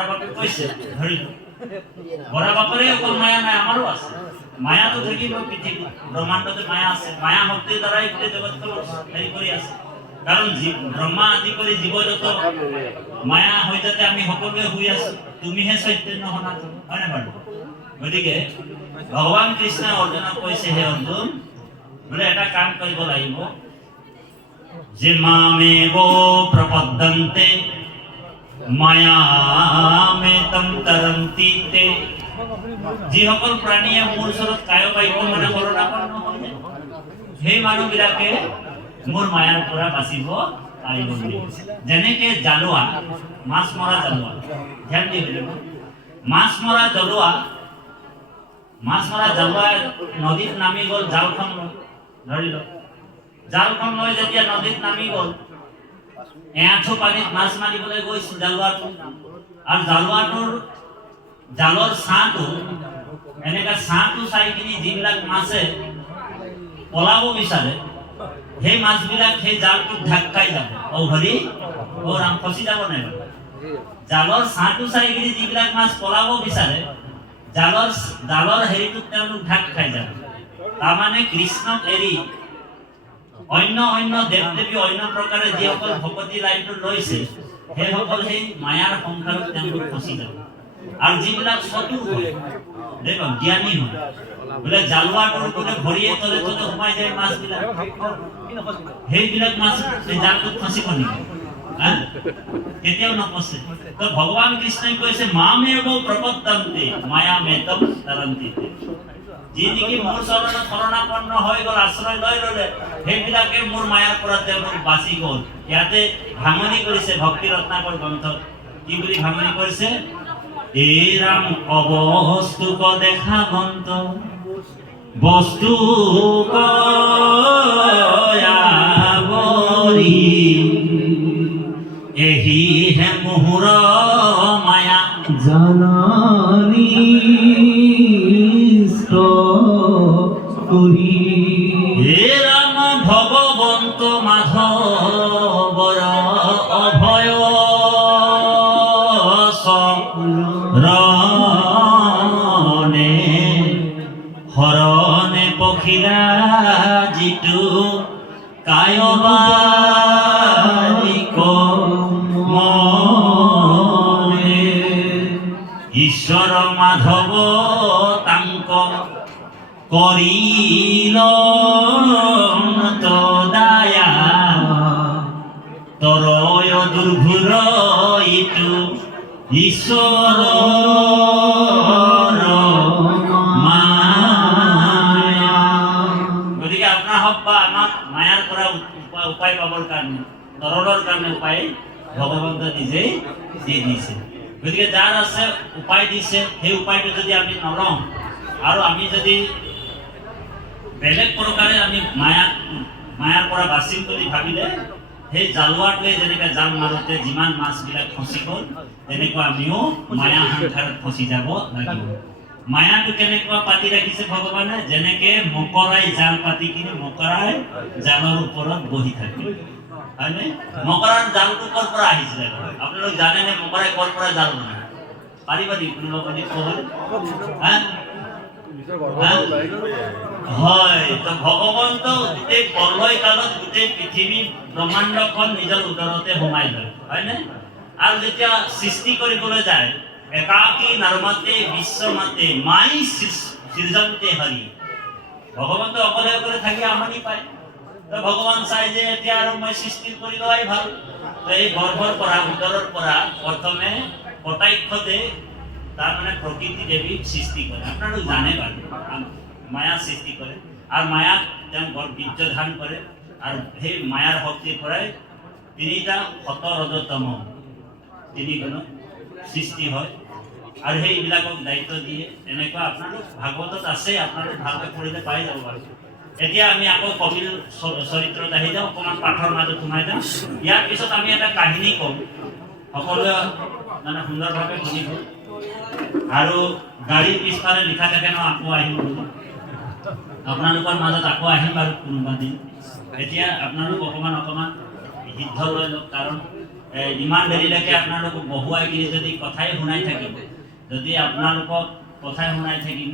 বৰা বাপে কৈছে ধৰি লওক বৰা বাপৰে অকল মায়া নাই আমাৰো আছে মায়াটো থাকিব পৃথিৱী ব্ৰহ্মাণ্ডতে মায়া আছে মায়া শক্তিৰ দ্বাৰাই গোটেই জগতখন হেৰি কৰি আছে কাৰণ ব্ৰহ্মা আদি কৰি জীৱ-জগত মায়া হৈ যাতে আমি সকলোৱে শুই আছো তুমিহে চৈতন্য সনাতন হয় নে বাৰু গতিকে ভগৱান কৃষ্ণই অৰ্জুনক কৈছে হে অৰ্জুন বোলে এটা কাম কৰিব লাগিব যে মামেব প্ৰপদ্যন্তে মায়ামেতম তৰন্তি তে যিসকল প্ৰাণীয়ে মোৰ ওচৰত কায় বাক্য মানে শৰণাপন্ন হৈ যায় সেই মানুহবিলাকে মোৰ মায়াৰ পৰা বাচিব পাৰিব যেনেকে জালুৱা মাছ মৰা জালুৱা ধ্যান দি মাছ মৰা জালুৱা নদীত নামি গ'ল জালখন লৈ ধৰি লওক জালখন লৈ যেতিয়া নদীত নামি গ'ল এআঁঠু পানীত মাছ মাৰিবলৈ গৈছিল জালুৱাটো আৰু জালুৱাটোৰ জালৰ ছাঁটো এনেকা ছাঁটো চাই কিনি যিবিলাক মাছে পলাব বিচাৰে সেই মাছবিলাক সেই জালটোত ঢাক খাই যাব হৰি ৰাম ফচি যাব নাই জালৰ ছাঁটো চাই কিনি যিবিলাক মাছ পলাব বিচাৰে জালৰ হেৰিটোত তেওঁলোক ঢাক খাই যাব তাৰমানে কৃষ্ণক এৰি অন্য দেৱ দেৱী অন্য প্ৰকাৰে যিসকল ভকতি লাইনটো লৈছে সেইসকল সেই মায়াৰ সংসাৰত তেওঁলোক ফচি যাব আৰু যিবিলাক চতুৰ দেখক জ্ঞানী হয় বোলে জালুৱাটোৰ বোলে ভৰিয়ে তলে তলে সোমাই যায় মাছবিলাক সেইবিলাক মাছ জালটোত ফচিব নেকি কেতিয়াও নফচে তো ভগৱান কৃষ্ণই কৈছে মামেব প্ৰপদ্যন্তে মায়ামেতম তৰন্তি যি নেকি মোৰ চৰণত শৰণাপন্ন হৈ গ'ল আশ্ৰয় লৈ ল'লে সেইবিলাকে মোৰ মায়াৰ পৰা তেওঁলোক বাচি গ'ল ইয়াতে ভাঙনি কৰিছে ভক্তি ৰত্নাকৰ গ্ৰন্থত কি বুলি ভাঙনি কৰিছে এই ৰাম অবস্তুক দেখা মন্ত বস্তু কয়াবৰি এহি হে মোহৰ মায়া জানানি হে ৰাম ভগবন্ত মাধৱৰ অভয় শৰণে হৰণে পখিলা যিটো কায়বাৰিক মনে ঈশ্বৰ মাধৱ তাংক কৰিল তদায়া তৰয় দুৰ্ঘুৰ ইটো ঈশ্বৰ মায়া গতিকে আপোনাৰ হওক বা আমাক মায়াৰ পৰা উপায় পাবৰ কাৰণে তৰণৰ কাৰণে উপায় ভগৱন্ত নিজেই দি দিছে গতিকে যাৰ আছে উপায় দিছে সেই উপায়টো যদি আমি নলওঁ আৰু আমি যদি বেলেগ প্ৰকাৰে আমি মায়াৰ পৰা বাচিম বুলি ভাবিলে সেই জালুৱাটোৱে যেনেকৈ জাল মাৰোঁতে যিমান মাছবিলাক ফচি গ'ল তেনেকুৱা আমিও মায়া সংসাৰত ফচি যাব লাগিব মায়াটো কেনেকুৱা পাতি ৰাখিছে ভগৱানে যেনেকৈ মকৰাই জাল পাতি কিনে মকৰাই জালৰ ওপৰত বহি থাকে হয়নে মকৰাৰ জালটো ক'ৰ পৰা আহিছিলে আপোনালোক জানেনে মকৰাই ক'ৰ পৰা জাল বনায় পাৰিবা নেকি কোনোবা বুলি ক'বলৈ হয় তো ভগৱন্ত গোটেই প্ৰলয় কালত গোটেই পৃথিৱী ব্ৰহ্মাণ্ডখন নিজৰ উদৰতে সোমাই লয় হয়নে আৰু যেতিয়া সৃষ্টি কৰিবলৈ যায় একাকী নৰ্মতে বিশ্বমতে মাই সৃজন্তে হৰি ভগৱন্ত অকলে অকলে থাকি আমনি পায় তো ভগৱান চাই যে এতিয়া আৰু মই সৃষ্টি কৰি লোৱাই ভাল তো এই গৰ্ভৰ পৰা উদৰৰ পৰা প্ৰথমে কটাক্ষতে তাৰমানে প্ৰকৃতি দেৱীক সৃষ্টি কৰে আপোনালোক জানে বাৰু মায়া সৃষ্টি কৰে আৰু মায়াক তেওঁ বৰ বীৰ্য ধান কৰে আৰু সেই মায়াৰ শক্তিৰ পৰাই তিনিটা শত ৰজতম তিনিগুণ সৃষ্টি হয় আৰু সেইবিলাকক দায়িত্ব দিয়ে এনেকুৱা আপোনালোক ভাগৱতত আছে আপোনালোক ভালকৈ পঢ়িলে পাই যাব বাৰু এতিয়া আমি আকৌ কপিল চৰিত্ৰত আহি যাওঁ অকণমান পাঠৰ মাজত সোমাই যাওঁ ইয়াৰ পিছত আমি এটা কাহিনী ক'ম সকলোৱে মানে সুন্দৰভাৱে শুনিব আৰু গাড়ীৰ পিছফালে লিখা থাকে ন আকৌ আহিম বুলি আপোনালোকৰ মাজত আকৌ আহিম আৰু কোনোবা দিন এতিয়া আপোনালোক অকণমান সিদ্ধ লৈ লওক কাৰণ ইমান দেৰিলৈকে আপোনালোকক বহুৱাই কিনি যদি কথাই শুনাই থাকিব, যদি আপোনালোকক কথাই শুনাই থাকিম,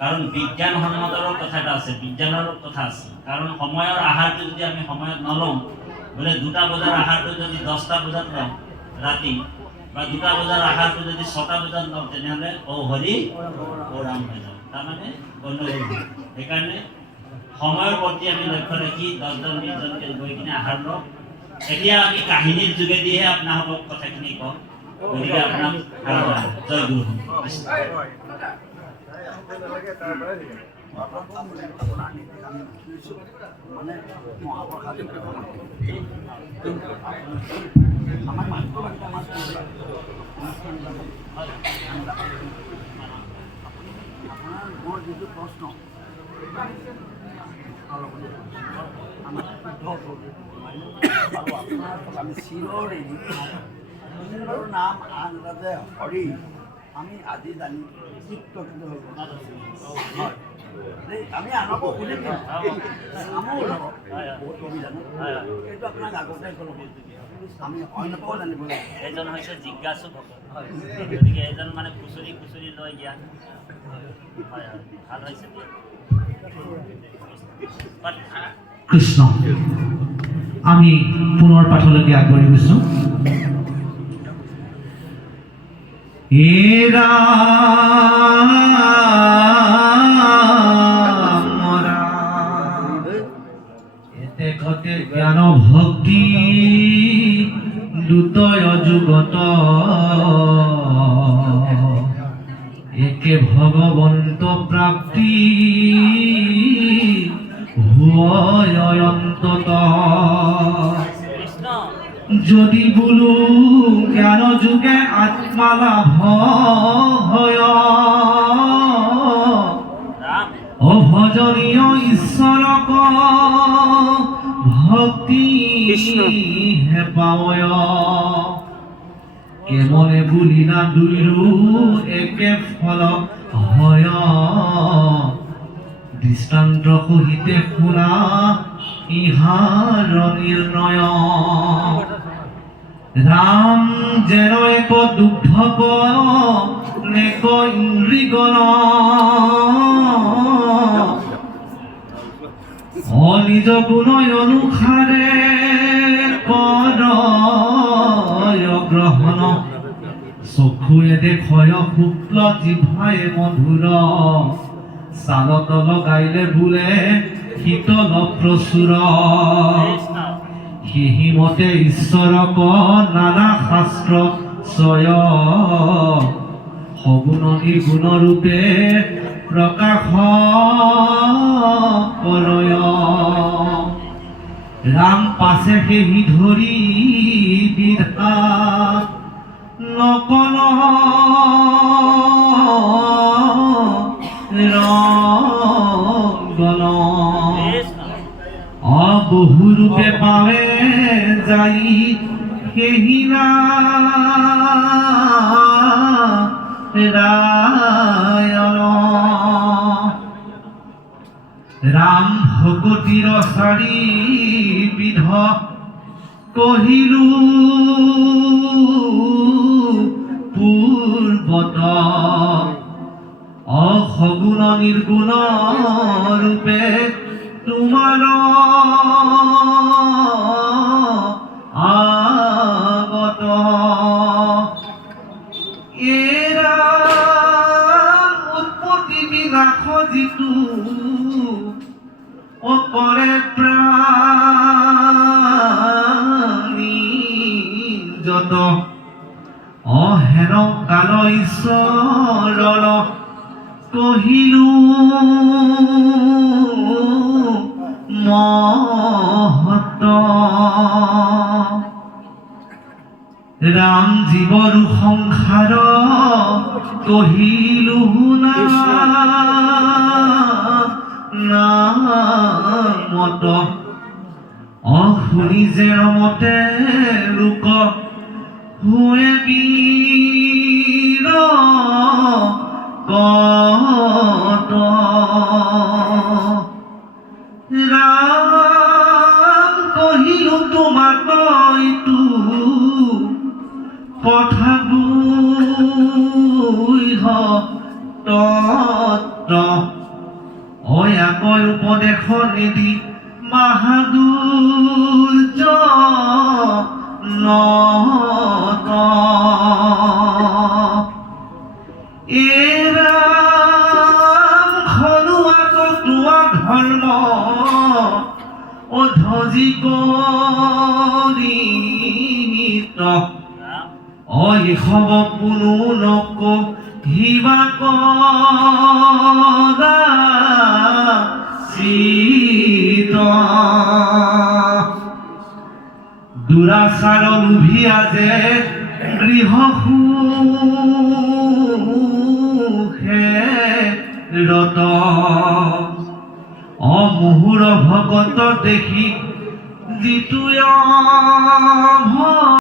কাৰণ বিজ্ঞানসন্মতৰো কথা এটা আছে, বিজ্ঞানৰো কথা আছে। কাৰণ সময়ৰ আহাৰটো যদি আমি সময়ত নলওঁ, বোলে 2টা বজাৰ আহাৰটো যদি 10টা বজাত লওঁ ৰাতি, বা 2টা বজাৰ আহাৰটো যদি 6টা বজাত লওঁ, তেনেহ'লে হৰি ওৰাম হৈ যাব, তাৰমানে গণ্ডগোল হয়। সেইকাৰণে সময়ৰ প্ৰতি আমি লক্ষ্য ৰাখি 10জন 20জনকে গৈ কিনে আহাৰ লওঁ। এতিয়া আমি কাহিনীৰ যোগেদিহে আপোনালোকক কথাখিনি কওঁ, গতিকে আপোনাক জয় গুৰু। মোৰ যিটো প্ৰশ্ন আৰু আপোনাৰ আমি চিৰৰে সুন্দৰ নাম আন এটা যে হৰি আমি আজি জানি চিত্তকৃত হৈ হয় আমি আনকো শুনি দিম আমো ওলাব বহুত সুবিধা ন এইটো আপোনাক আগতে ক'লো আমি অন্যকো জানিব লাগে। এজন হৈছে জিজ্ঞাসু ভকত, গতিকে এজন মানে খুচৰি খুচৰি লৈ জ্ঞান হয় হয় ভাল হৈছে। কৃষ্ণ আমি পুনৰ পাঠলৈকে আগবাঢ়ি গৈছো। এতে ঘটে জ্ঞান ভক্তি দুতয় যুগত, একে ভগবন্ত প্রাপ্তি হয় অন্তত। যদি বলো জ্ঞান যুগে আত্মা লাভ হয়, অভজনীয় ঈশ্বৰক ভক্তি হে পাৱয়। কেমনে বুলি না দুইৰো একে ফল হয়, দৃষ্টান্ত সহিতে শুনা ইহাৰ নিৰ্ণয়। রাম যেন এক দুগ্ধক নেক ইন্দ্রিগণ, অনিজ গুণ অনুসারে কর গ্রহণ। চক্ষুয়ে দেখয় শুক্ল জিভায়ে মধুর, চালত লগাইলে বোলে শীতল প্ৰচুৰ। হিমতে ঈশ্বৰক নানা শাস্ত্ৰ চয়, সগুণ নিগুণ ৰূপে প্ৰকাশ কৰয়। ৰাম পাছে সেহি ধৰি বিধা নকল ৰংগল, বহু রূপে পাবে যাই সেহিনা রায়ণ। রাম ভকতির চারি বিধ কহিলু পূর্বত, অসগুণ নির্গুণ রূপে তোমার আগত। এরা উৎপত্তি বিনাশ যিটো অকৰে প্ৰাণী যত, অহেন কাল ঈশ্বৰৰ কহিলু মহত। ৰাম জীবৰ সংসাৰ কহিলু নামত, অশুনি যে ৰমতে লোক হুৱে বীৰ কত। ৰাম কহিলু তোমাক ইটো মই উপদেশ নিদি মাহাদুৰ্য নত এৰাম খনুৱা কটোৱা ধৰ্ম অধজি কৰিত অইসব কোনো নক হিবা কদা চিত দুৰাচাৰ লোভিয়া যে গৃহ সুখে ৰত অমুহুৰ ভগত দেখি যিটো